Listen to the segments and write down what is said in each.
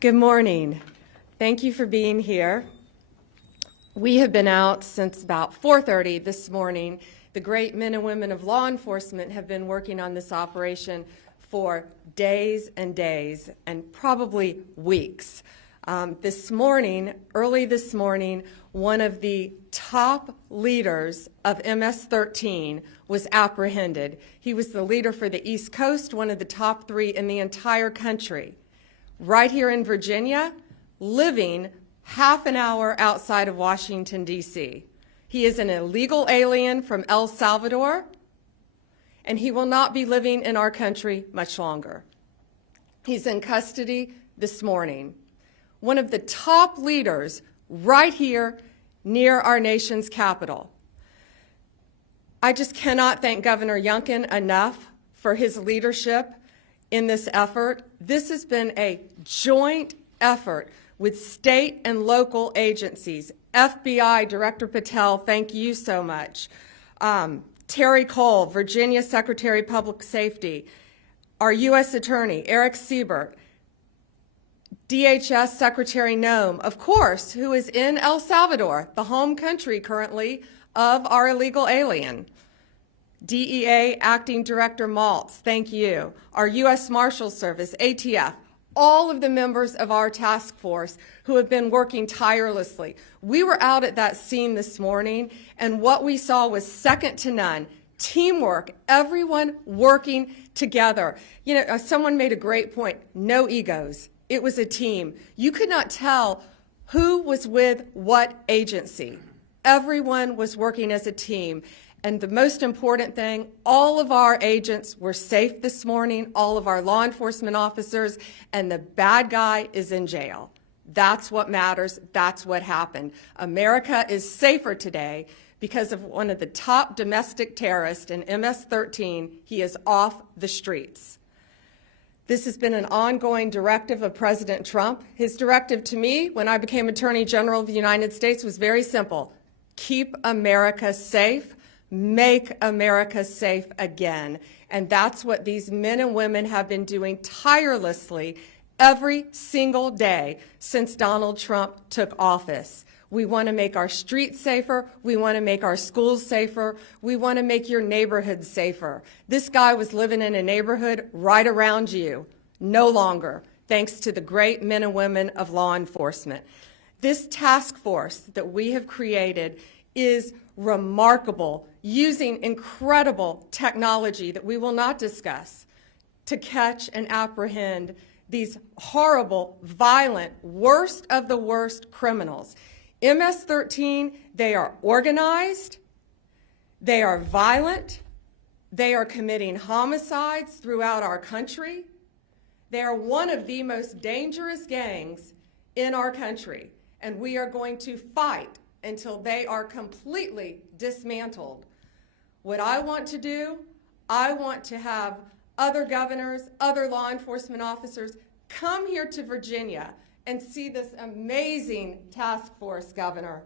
Good morning. Thank you for being here. We have been out since about 4:30 this morning. The great men and women of law enforcement have been working on this operation for days and days, and probably weeks. Early this morning, one of the top leaders of MS-13 was apprehended. He was the leader for the East Coast, one of the top 3 in the entire country. Right here in Virginia, living half an hour outside of Washington, D.C. He is an illegal alien from El Salvador, and he will not be living in our country much longer. He's in custody this morning. One of the top leaders right here near our nation's capital. I just cannot thank Governor Youngkin enough for his leadership in this effort. This has been a joint effort with state and local agencies. FBI Director Patel, thank you so much. Terry Cole, Virginia Secretary of Public Safety, our U.S. Attorney, Eric Siebert, DHS Secretary Noem, of course, who is in El Salvador, the home country currently of our illegal alien. DEA Acting Director Maltz, thank you. Our U.S. Marshals Service, ATF, all of the members of our task force who have been working tirelessly. We were out at that scene this morning, and what we saw was second to none. Teamwork, everyone working together. You know, someone made a great point, no egos. It was a team. You could not tell who was with what agency. Everyone was working as a team. And the most important thing, all of our agents were safe this morning, all of our law enforcement officers, and the bad guy is in jail. That's what matters. That's what happened. America is safer today because of one of the top domestic terrorists in MS-13. He is off the streets. This has been an ongoing directive of President Trump. His directive to me when I became Attorney General of the United States was very simple. Keep America safe. Make America safe again. And that's what these men and women have been doing tirelessly every single day since Donald Trump took office. We want to make our streets safer. We want to make our schools safer. We want to make your neighborhood safer. This guy was living in a neighborhood right around you. No longer, thanks to the great men and women of law enforcement. This task force that we have created is remarkable, using incredible technology that we will not discuss to catch and apprehend these horrible, violent, worst of the worst criminals. MS-13, they are organized, they are violent, they are committing homicides throughout our country. They are one of the most dangerous gangs in our country, and we are going to fight until they are completely dismantled. What I want to do, I want to have other governors, other law enforcement officers come here to Virginia and see this amazing task force, Governor,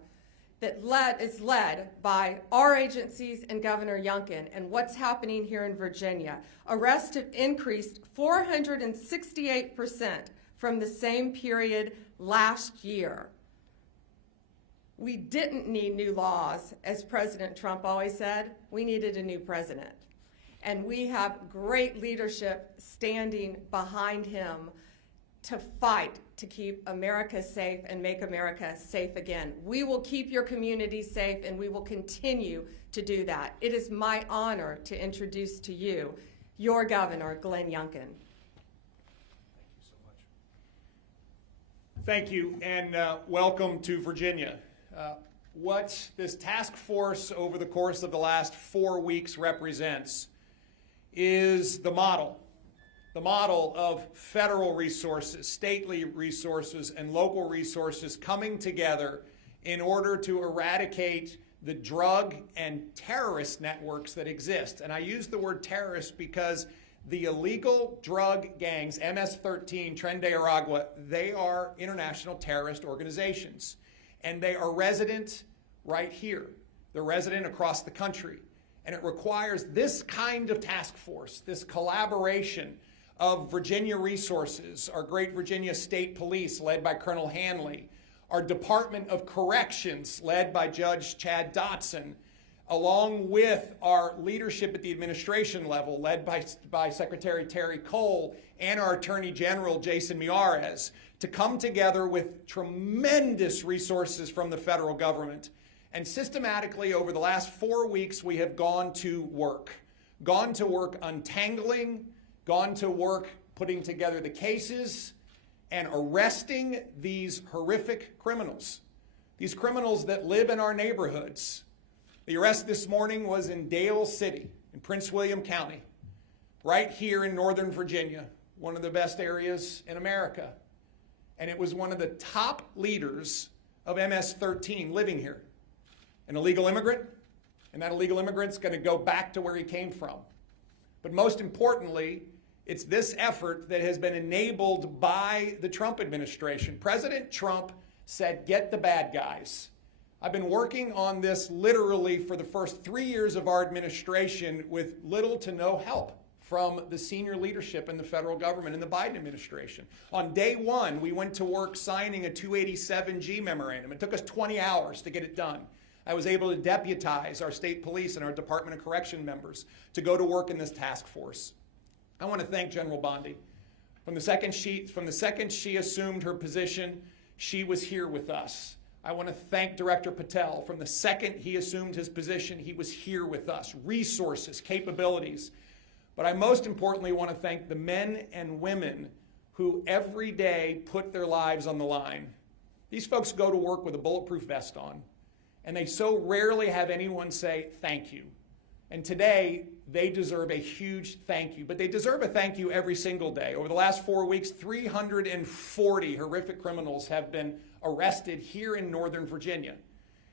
that is led by our agencies and Governor Youngkin. And what's happening here in Virginia? Arrests have increased 468% from the same period last year. We didn't need new laws, as President Trump always said. We needed a new president. And we have great leadership standing behind him to fight to keep America safe and make America safe again. We will keep your community safe, and we will continue to do that. It is my honor to introduce to you your Governor, Glenn Youngkin. Thank you, and welcome to Virginia. What this task force over the course of the last 4 weeks represents is the model of federal resources, stately resources, and local resources coming together in order to eradicate the drug and terrorist networks that exist. And I use the word terrorist because the illegal drug gangs, MS-13, Tren de Aragua, they are international terrorist organizations. And they are resident right here. They're resident across the country. And it requires this kind of task force, this collaboration of Virginia resources, our great Virginia State Police led by Colonel Hanley, our Department of Corrections led by Judge Chad Dotson, along with our leadership at the administration level led by Secretary Terry Cole and our Attorney General Jason Miyares, to come together with tremendous resources from the federal government. And systematically over the last 4 weeks, we have gone to work untangling, gone to work putting together the cases and arresting these horrific criminals, these criminals that live in our neighborhoods. The arrest this morning was in Dale City in Prince William County, right here in Northern Virginia, one of the best areas in America. And it was one of the top leaders of MS-13 living here, an illegal immigrant, and that illegal immigrant's going to go back to where he came from. But most importantly, it's this effort that has been enabled by the Trump administration. President Trump said, "Get the bad guys." I've been working on this literally for the first 3 years of our administration with little to no help from the senior leadership in the federal government and the Biden administration. On day one, we went to work signing a 287G memorandum. It took us 20 hours to get it done. I was able to deputize our state police and our Department of Correction members to go to work in this task force. I want to thank General Bondi. From the second she assumed her position, she was here with us. I want to thank Director Patel. From the second he assumed his position, he was here with us. Resources, capabilities. But I most importantly want to thank the men and women who every day put their lives on the line. These folks go to work with a bulletproof vest on, and they so rarely have anyone say thank you. And today, they deserve a huge thank you, but they deserve a thank you every single day. Over the last 4 weeks, 340 horrific criminals have been arrested here in Northern Virginia.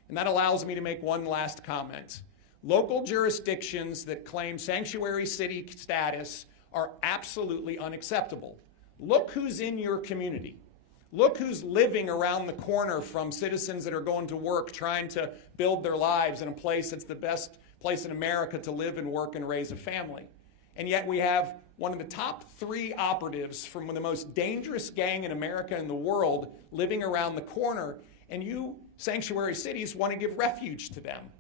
And that allows me to make one last comment. Local jurisdictions that claim sanctuary city status are absolutely unacceptable. Look who's in your community. Look who's living around the corner from citizens that are going to work, trying to build their lives in a place that's the best place in America to live and work and raise a family. And yet we have one of the top 3 operatives from the most dangerous gang in America and the world living around the corner, and you sanctuary cities want to give refuge to them.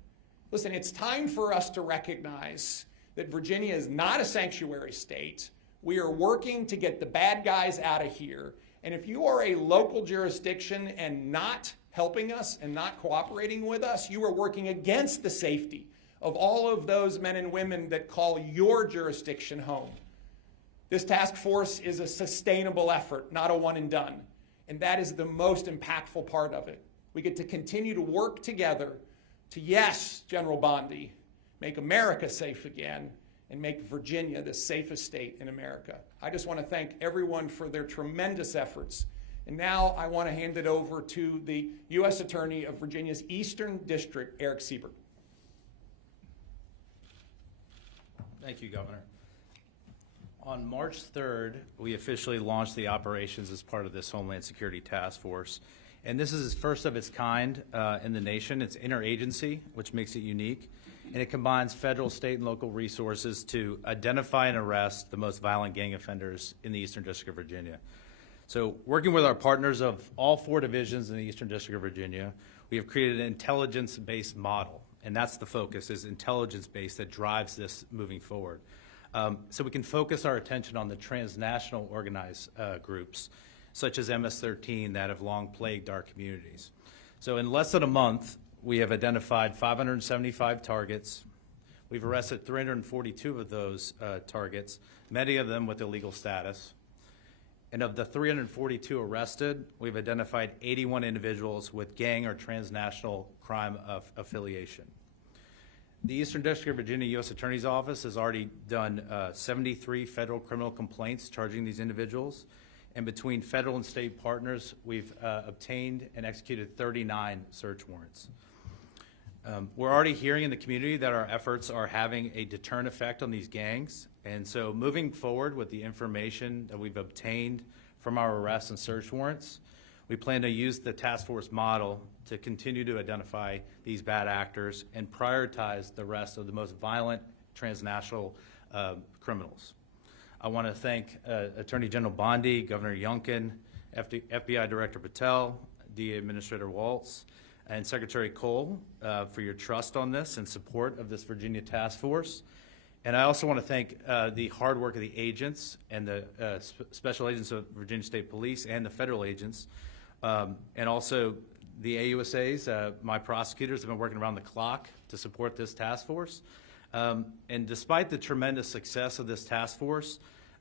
Listen, it's time for us to recognize that Virginia is not a sanctuary state. We are working to get the bad guys out of here. And if you are a local jurisdiction and not helping us and not cooperating with us, you are working against the safety of all of those men and women that call your jurisdiction home. This task force is a sustainable effort, not a one and done. And that is the most impactful part of it. We get to continue to work together to, yes, General Bondi, make America safe again and make Virginia the safest state in America. I just want to thank everyone for their tremendous efforts. And now I want to hand it over to the U.S. Attorney of Virginia's Eastern District, Eric Siebert. Thank you, Governor. On March 3rd, we officially launched the operations as part of this Homeland Security Task Force. And this is first of its kind in the nation. It's interagency, which makes it unique. And it combines federal, state, and local resources to identify and arrest the most violent gang offenders in the Eastern District of Virginia. So working with our partners of all 4 divisions in the Eastern District of Virginia, we have created an intelligence-based model. And that's the focus, is intelligence-based, that drives this moving forward. So we can focus our attention on the transnational organized groups, such as MS-13, that have long plagued our communities. So in less than a month, we have identified 575 targets. We've arrested 342 of those targets, many of them with illegal status. And of the 342 arrested, we've identified 81 individuals with gang or transnational crime affiliation. The Eastern District of Virginia U.S. Attorney's Office has already done 73 federal criminal complaints charging these individuals. And between federal and state partners, we've obtained and executed 39 search warrants. We're already hearing in the community that our efforts are having a deterrent effect on these gangs. And so moving forward with the information that we've obtained from our arrests and search warrants, we plan to use the task force model to continue to identify these bad actors and prioritize the rest of the most violent transnational criminals. I want to thank Attorney General Bondi, Governor Youngkin, FBI Director Patel, DA Administrator Waltz, and Secretary Cole for your trust on this and support of this Virginia task force. And I also want to thank the hard work of the agents and the special agents of Virginia State Police and the federal agents, and also the AUSAs. My prosecutors have been working around the clock to support this task force. And despite the tremendous success of this task force,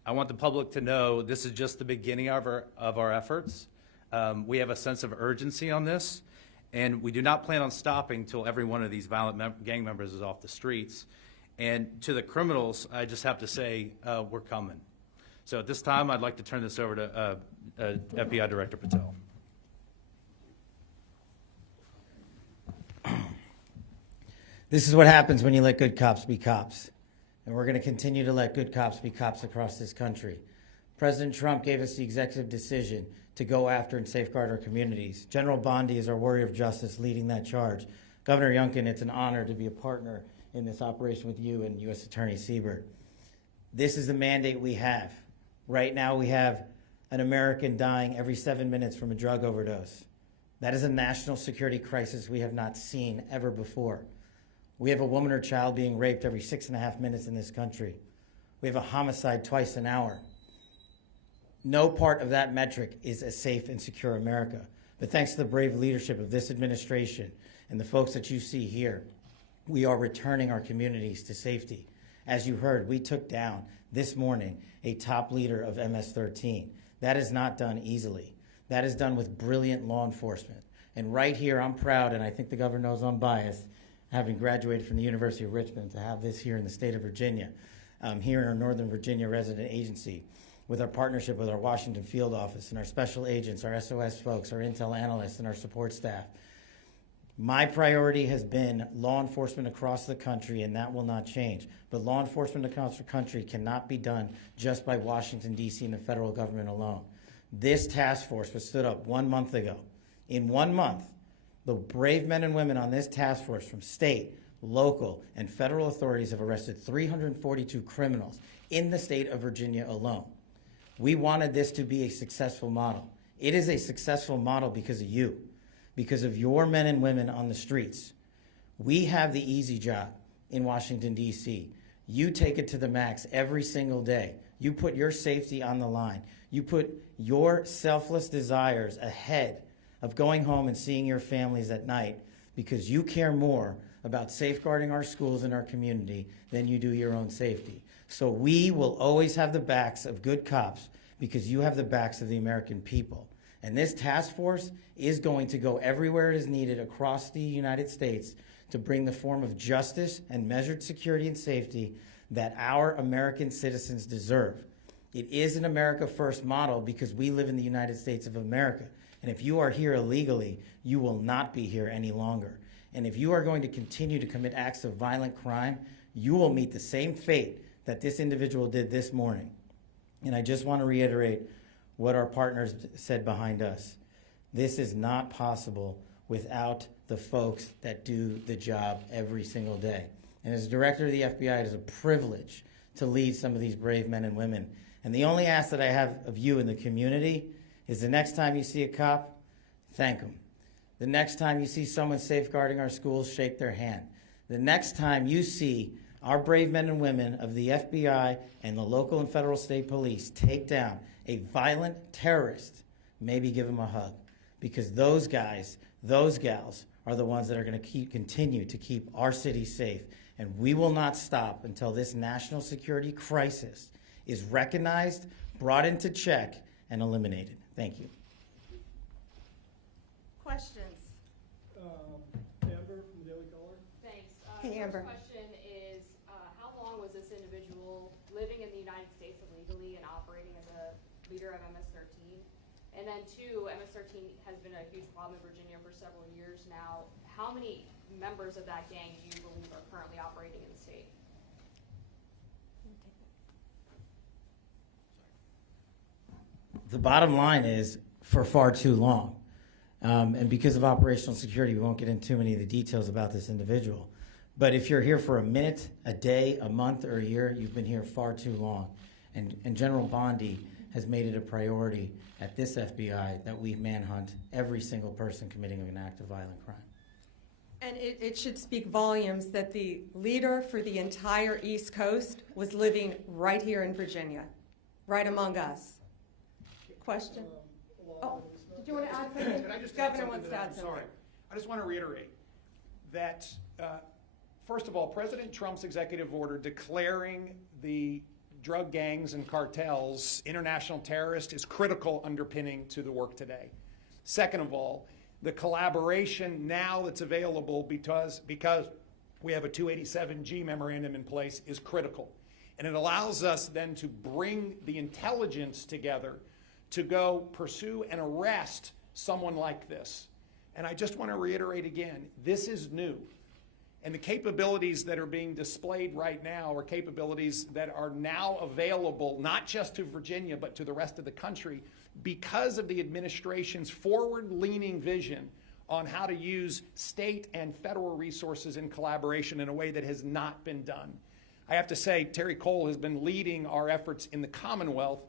I want the public to know this is just the beginning of our efforts. We have a sense of urgency on this, and we do not plan on stopping until every one of these violent gang members is off the streets. And to the criminals, I just have to say, we're coming. So at this time, I'd like to turn this over to FBI Director Patel. This is what happens when you let good cops be cops. And we're going to continue to let good cops be cops across this country. President Trump gave us the executive decision to go after and safeguard our communities. General Bondi is our warrior of justice leading that charge. Governor Youngkin, it's an honor to be a partner in this operation with you and U.S. Attorney Siebert. This is the mandate we have. Right now we have an American dying every 7 minutes from a drug overdose. That is a national security crisis we have not seen ever before. We have a woman or child being raped every 6.5 minutes in this country. We have a homicide twice an hour. No part of that metric is a safe and secure America. But thanks to the brave leadership of this administration and the folks that you see here, we are returning our communities to safety. As you heard, we took down this morning a top leader of MS-13. That is not done easily. That is done with brilliant law enforcement. And right here, I'm proud, and I think the governor knows I'm biased, having graduated from the University of Richmond, to have this here in the state of Virginia, here in our Northern Virginia resident agency, with our partnership with our Washington field office and our special agents, our SOS folks, our intel analysts, and our support staff. My priority has been law enforcement across the country, and that will not change. But law enforcement across the country cannot be done just by Washington, D.C. and the federal government alone. This task force was stood up 1 month ago. In 1 month, the brave men and women on this task force from state, local, and federal authorities have arrested 342 criminals in the state of Virginia alone. We wanted this to be a successful model. It is a successful model because of you, because of your men and women on the streets. We have the easy job in Washington, D.C. You take it to the max every single day. You put your safety on the line. You put your selfless desires ahead of going home and seeing your families at night because you care more about safeguarding our schools and our community than you do your own safety. So we will always have the backs of good cops because you have the backs of the American people. And this task force is going to go everywhere it is needed across the United States to bring the form of justice and measured security and safety that our American citizens deserve. It is an America First model because we live in the United States of America. And if you are here illegally, you will not be here any longer. And if you are going to continue to commit acts of violent crime, you will meet the same fate that this individual did this morning. And I just want to reiterate what our partners said behind us. This is not possible without the folks that do the job every single day. And as director of the FBI, it is a privilege to lead some of these brave men and women. And the only ask that I have of you in the community is the next time you see a cop, thank them. The next time you see someone safeguarding our schools, shake their hand. The next time you see our brave men and women of the FBI and the local and federal state police take down a violent terrorist, maybe give them a hug. Because those guys, those gals are the ones that are going to continue to keep our city safe. And we will not stop until this national security crisis is recognized, brought into check, and eliminated. Thank you. Questions? Amber from the Daily Caller. Thanks. Hey, First Amber. question is, how long was this individual living in the United States illegally and operating as a leader of MS-13? And then two, MS-13 has been a huge problem in Virginia for several years now. How many members of that gang do you believe are currently operating in the state? The bottom line is for far too long. And because of operational security, we won't get into too many of the details about this individual. But if you're here for a minute, a day, a month, or a year, you've been here far too long. And General Bondi has made it a priority at this FBI that we manhunt every single person committing an act of violent crime. And it should speak volumes that the leader for the entire East Coast was living right here in Virginia, right among us. Question? Oh, did you want to add something? Can I just Governor add wants to that? add I'm something. sorry. I just want to reiterate that, first of all, President Trump's executive order declaring the drug gangs and cartels international terrorists is critical underpinning to the work today. Second of all, the collaboration now that's available because we have a 287G memorandum in place is critical. And it allows us then to bring the intelligence together to go pursue and arrest someone like this. And I just want to reiterate again, this is new. And the capabilities that are being displayed right now are capabilities that are now available not just to Virginia but to the rest of the country because of the administration's forward-leaning vision on how to use state and federal resources in collaboration in a way that has not been done. I have to say, Terry Cole has been leading our efforts in the Commonwealth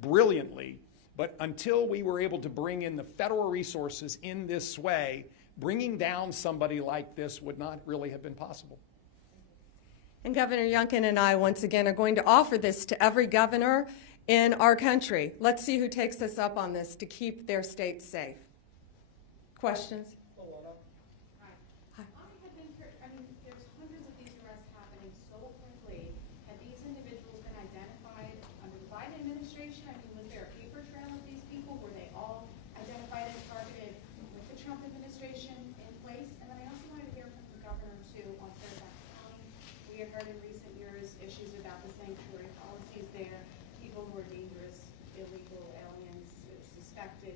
brilliantly, but until we were able to bring in the federal resources in this way, bringing down somebody like this would not really have been possible. And Governor Youngkin and I, once again, are going to offer this to every governor in our country. Let's see who takes us up on this to keep their states safe. Questions? I have been, there's hundreds of these arrests happening so quickly. Have these individuals been identified under the Biden administration? I mean, was there a paper trail of these people? Were they all identified and targeted with the Trump administration in place? And then I also wanted to hear from the governor, too, on Fairfax County. We have heard in recent years issues about the sanctuary policies there, people who are dangerous, illegal aliens, suspected,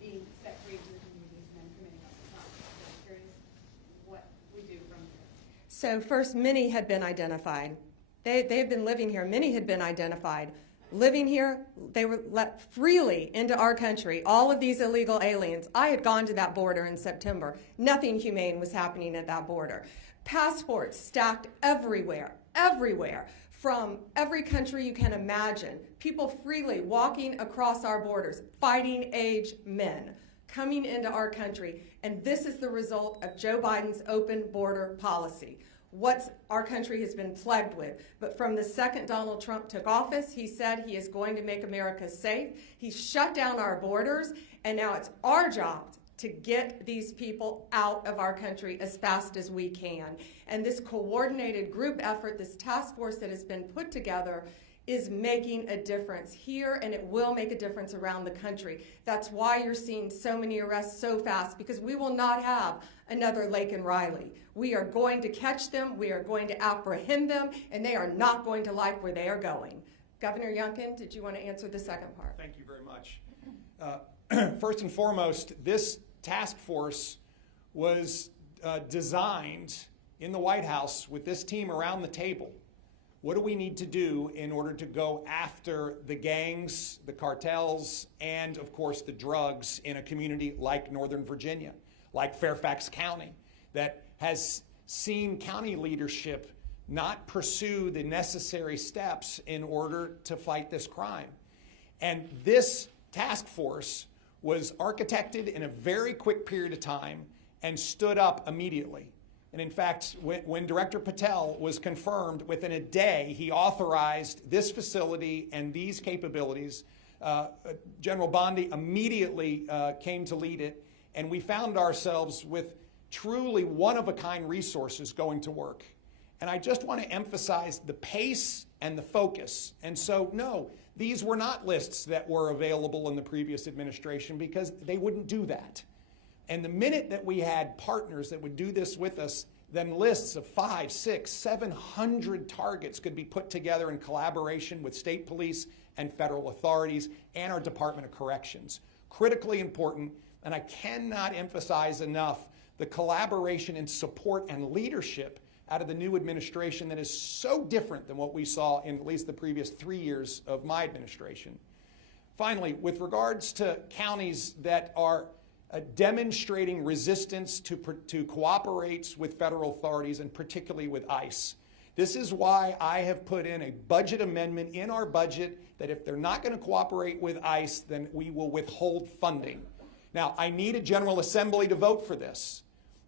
being set free from the communities and then committing other crimes. So I'm curious what we do from there. So first, many had been identified. They had been living here. Many had been identified. Living here, they were let freely into our country. All of these illegal aliens. I had gone to that border in September. Nothing humane was happening at that border. Passports stacked everywhere, everywhere, from every country you can imagine. People freely walking across our borders, fighting age men coming into our country. And this is the result of Joe Biden's open border policy. What our country has been plagued with. But from the second Donald Trump took office, he said he is going to make America safe. He shut down our borders, and now it's our job to get these people out of our country as fast as we can. And this coordinated group effort, this task force that has been put together, is making a difference here, and it will make a difference around the country. That's why you're seeing so many arrests so fast, because we will not have another Lake and Riley. We are going to catch them, we are going to apprehend them, and they are not going to like where they are going. Governor Youngkin, did you want to answer the second part? Thank you very much. First and foremost, this task force was designed in the White House with this team around the table. What do we need to do in order to go after the gangs, the cartels, and of course the drugs in a community like Northern Virginia, like Fairfax County, that has seen county leadership not pursue the necessary steps in order to fight this crime? And this task force was architected in a very quick period of time and stood up immediately. And in fact, when Director Patel was confirmed, within a day, he authorized this facility and these capabilities. General Bondi immediately came to lead it, and we found ourselves with truly one-of-a-kind resources going to work. And I just want to emphasize the pace and the focus. And so, no, these were not lists that were available in the previous administration because they wouldn't do that. And the minute that we had partners that would do this with us, then lists of 500, 600, 700 targets could be put together in collaboration with state police and federal authorities and our Department of Corrections. Critically important, and I cannot emphasize enough the collaboration and support and leadership out of the new administration that is so different than what we saw in at least the previous 3 years of my administration. Finally, with regards to counties that are demonstrating resistance to cooperate with federal authorities and particularly with ICE, This is why I have put in a budget amendment in our budget that if they're not going to cooperate with ICE, then we will withhold funding. Now, I need a General Assembly to vote for this.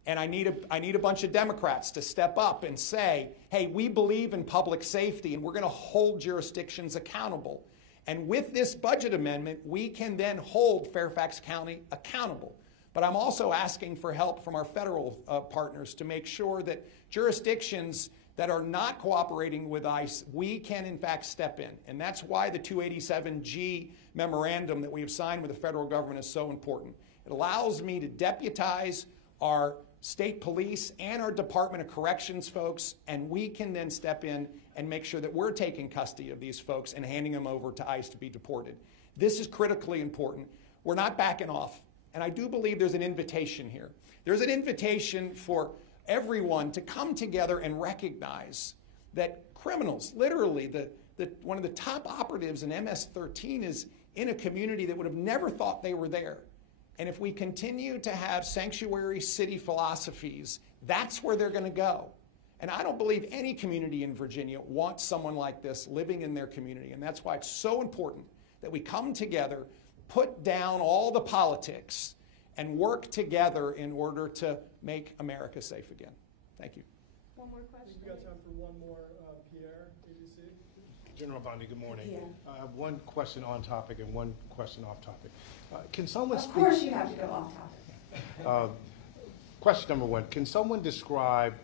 And I need a bunch of Democrats to step up and say, hey, we believe in public safety and we're going to hold jurisdictions accountable. And with this budget amendment, we can then hold Fairfax County accountable. But I'm also asking for help from our federal partners to make sure that jurisdictions that are not cooperating with ICE, we can in fact step in. And that's why the 287G memorandum that we have signed with the federal government is so important. It allows me to deputize our state police and our Department of Corrections folks, and we can then step in and make sure that we're taking custody of these folks and handing them over to ICE to be deported. This is critically important. We're not backing off, and I do believe there's an invitation here. There's an invitation for everyone to come together and recognize that criminals, literally one of the top operatives in MS-13 is in a community that would have never thought they were there. And if we continue to have sanctuary city philosophies, that's where they're going to go. And I don't believe any community in Virginia wants someone like this living in their community. And that's why it's so important that we come together, put down all the politics, and work together in order to make America safe again. Thank you. One more question. We've got time for one more. Pierre, ABC. General Bondi, good morning. Yeah. I have one question on topic and one question off topic. Can someone Of speak? course you have to go off topic. Question number one, can someone describe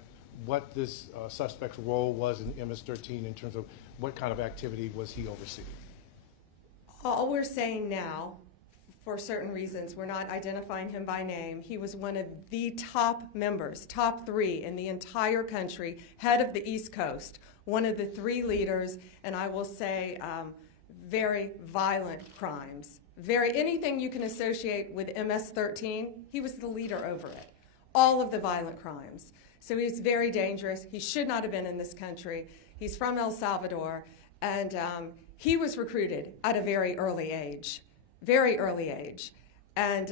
what this suspect's role was in MS-13 in terms of what kind of activity was he overseeing? All we're saying now, for certain reasons, we're not identifying him by name. He was one of the top members, top 3 in the entire country, head of the East Coast, one of the 3 leaders, and I will say very violent crimes. Anything you can associate with MS-13, he was the leader over it. All of the violent crimes. So he's very dangerous. He should not have been in this country. He's from El Salvador, and he was recruited at a very early age, and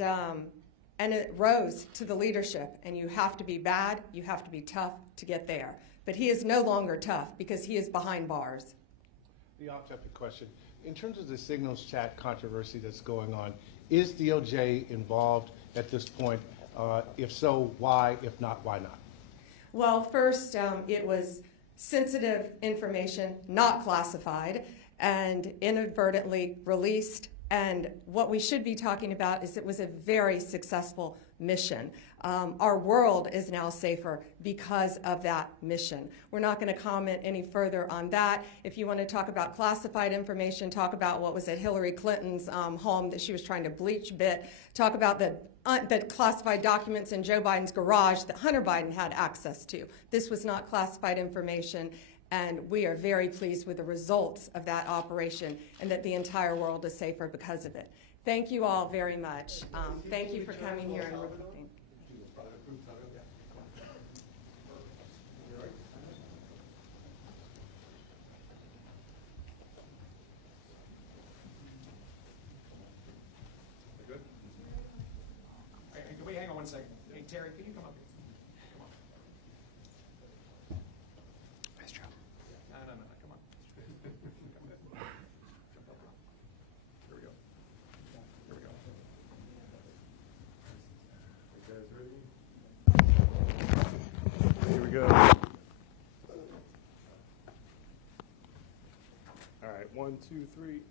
it rose to the leadership. And you have to be bad, you have to be tough to get there. But he is no longer tough because he is behind bars. The off-topic question, in terms of the signals chat controversy that's going on, is DOJ involved at this point? If so, why? If not, why not? Well, first, it was sensitive information, not classified, and inadvertently released. And what we should be talking about is it was a very successful mission. Our world is now safer because of that mission. We're not going to comment any further on that. If you want to talk about classified information, talk about what was at Hillary Clinton's home that she was trying to bleach bit, talk about the classified documents in Joe Biden's garage that Hunter Biden had access to. This was not classified information, and we are very pleased with the results of that operation and that the entire world is safer because of it. Thank you all very much. Thank you for coming here and reporting. Good? Wait, hang on one second. Hey, Terry, can you come up here? Come on. Nice job. No, come on. Jump up. Here we go. Here we go. Here we go. All right, 1, 2, 3.